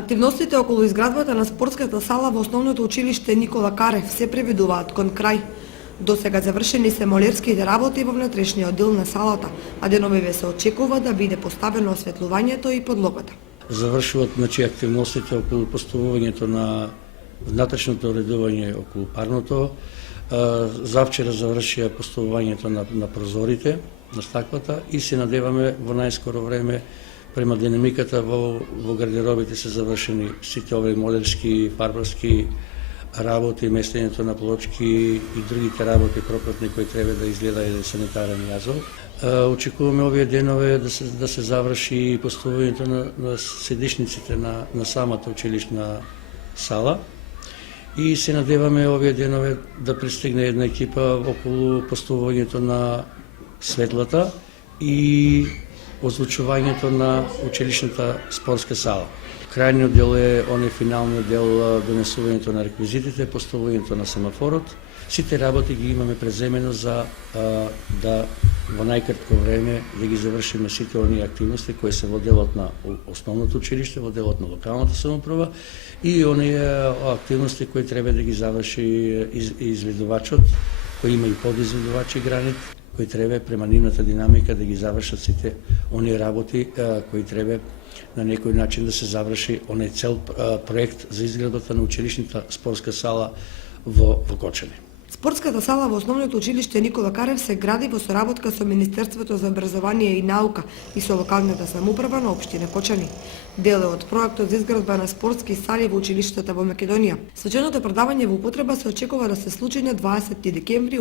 Активностите околу изградбата на спортската сала во основното училиште Никола Карев се приведуваат кон крај. До сега завршени се молерските работи во внатрешниот дел на салата, а деновиве се очекува да биде поставено осветлувањето и подлогата. Завршуваат активностите околу поставувањето на внатрешното уредување околу парното. Завчера завршија поставувањето на прозорите, на стаклата и се надеваме во најскоро време према динамиката во гардеробите се завршени сите овие молерски, фарбарски работи, местењето на плочки и другите работи пропратни кои треба да изгледа еден санитарен јазов. Очекуваме овие денове да се заврши поставувањето на седишниците на самата училишна сала и се надеваме овие денове да пристигне една екипа околу поставувањето на светлата и озвучувањето на училишната спортска сала. Крајниот дел е оној финалниот дел, донесувањето на реквизитите, поставувањето на семафорот. Сите работи ги имаме преземено за да во најкратко време да ги завршиме сите оние активности кои се во делот на основното училиште, во делот на локалната самоуправа и оние активности кои треба да ги заврши изведувачот, кој има и подизведувачи гранит, кои треба према нивната динамика да ги завршат сите оние работи кои треба на некој начин да се заврши оној цел проект за изградбата на училишната спортска сала во Кочани. Спортската сала во основното училиште Никола Карев се гради во соработка со Министерството за образование и наука и со локалната самоуправа на општина Кочани. Дел е од проектот за изградба на спортски сали во училиштата во Македонија. Свеченото предавање во употреба се очекува да се случи на 20 декември